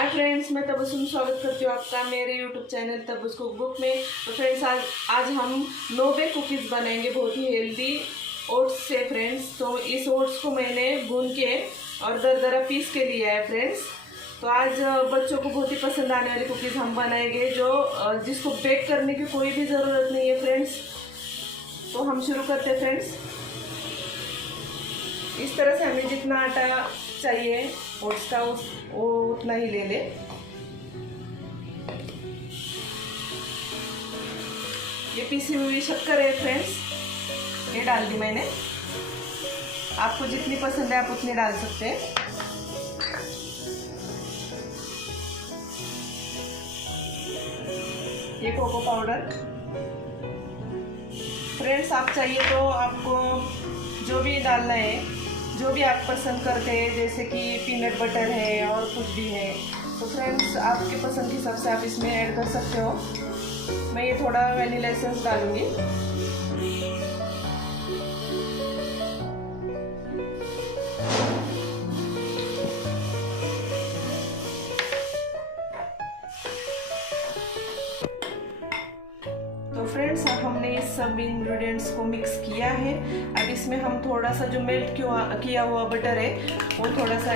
Hi friends, मैं तबस्सुम स्वागत करती हूँ आपका मेरे यूट्यूब चैनल तबस्सुम कुकबुक में। तो फ्रेंड्स आज हम नोबे कुकीज़ बनाएंगे बहुत ही हेल्दी ओट्स से फ्रेंड्स। तो इस ओट्स को मैंने भून के और दरदरा पीस के लिया है फ्रेंड्स। तो आज बच्चों को बहुत ही पसंद आने वाली कुकीज़ हम बनाएंगे जिसको बेक करने की कोई भी ज़रूरत नहीं है फ्रेंड्स। तो हम शुरू करते हैं फ्रेंड्स। इस तरह से हमें जितना आटा चाहिए ओट्स का वो उतना ही ले ले। ये पीसी हुई शक्कर है फ्रेंड्स, ये डाल दी मैंने। आपको जितनी पसंद है आप उतनी डाल सकते हैं। ये कोको पाउडर फ्रेंड्स, आप चाहिए तो आपको जो भी डालना है, जो भी आप पसंद करते हैं, जैसे कि पीनट बटर है और कुछ भी है, तो फ्रेंड्स आपके पसंद के हिसाब से आप इसमें ऐड कर सकते हो। मैं ये थोड़ा वैनिला एसेंस डालूंगी। तो फ्रेंड्स हमने ये सब इंग्रेडिएंट्स को मिक्स किया है। अब इसमें हम थोड़ा सा जो मेल्ट किया हुआ बटर है वो थोड़ा सा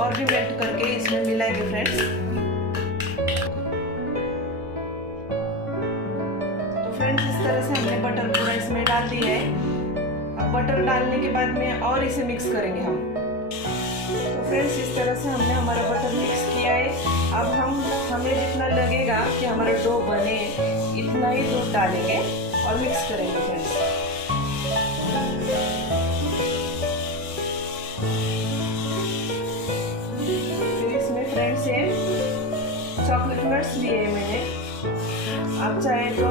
और भी मेल्ट करके इसमें मिलाएंगे फ्रेंड्स। तो फ्रेंड्स इस तरह से हमने बटर पूरा इसमें डाल दिया है। अब बटर डालने के बाद में और इसे मिक्स करेंगे हम। तो फ्रेंड्स इस तरह से हमने हमारा बटर मिक्स किया है। अब हमें जितना लगेगा कि हमारा डो बने इतना ही दूध डालेंगे और मिक्स करेंगे फ्रेंड्स। फिर इसमें फ्रेंड्स ये चॉकलेट नट्स लिए हैं मैंने। आप चाहे तो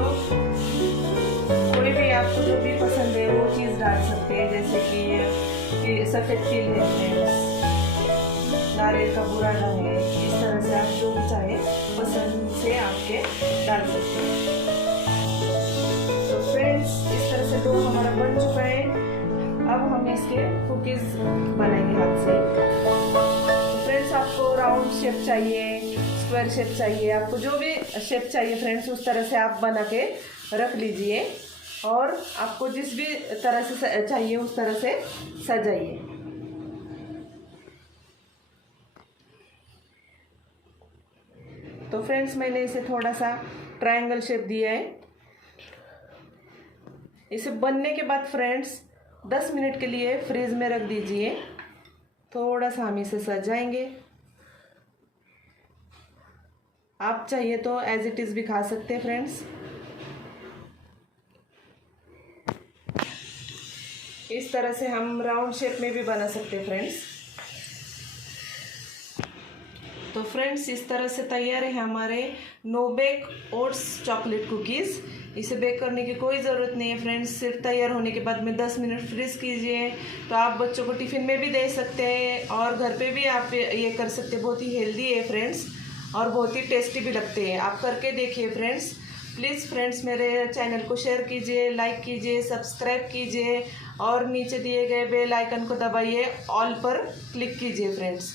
कोई भी आपको जो भी पसंद है वो चीज़ डाल सकते हैं, जैसे कि सफ़ेद तिल है फ्रेंड्स, नारियल का बुरादा है। इस तरह से आप जो भी चाहे पसंद से आपके डाल सकते हैं। तो फ्रेंड्स इस तरह से डो हमारा बन चुका है। अब हम इसके कुकीज़ बनाएंगे हाथ से। तो फ्रेंड्स आपको राउंड शेप चाहिए, स्क्वायर शेप चाहिए, आपको जो भी शेप चाहिए फ्रेंड्स उस तरह से आप बना के रख लीजिए और आपको जिस भी तरह से चाहिए उस तरह से सजाइए। तो फ्रेंड्स मैंने इसे थोड़ा सा ट्रायंगल शेप दिया है। इसे बनने के बाद फ्रेंड्स 10 मिनट के लिए फ्रीज में रख दीजिए। थोड़ा सा हम इसे सजाएंगे। आप चाहिए तो एज इट इज़ भी खा सकते हैं फ्रेंड्स। इस तरह से हम राउंड शेप में भी बना सकते हैं फ्रेंड्स। तो फ्रेंड्स इस तरह से तैयार है हमारे no bake oats chocolate cookies. इसे बेक करने की कोई ज़रूरत नहीं है फ्रेंड्स। सिर्फ तैयार होने के बाद में 10 मिनट फ्रीज कीजिए तो आप बच्चों को टिफ़िन में भी दे सकते हैं और घर पे भी आप ये कर सकते हैं। बहुत ही हेल्दी है फ्रेंड्स और बहुत ही टेस्टी भी लगते हैं। आप करके देखिए फ्रेंड्स। प्लीज़ फ्रेंड्स मेरे चैनल को शेयर कीजिए, लाइक कीजिए, सब्सक्राइब कीजिए और नीचे दिए गए बेल आइकन को दबाइए, ऑल पर क्लिक कीजिए फ्रेंड्स।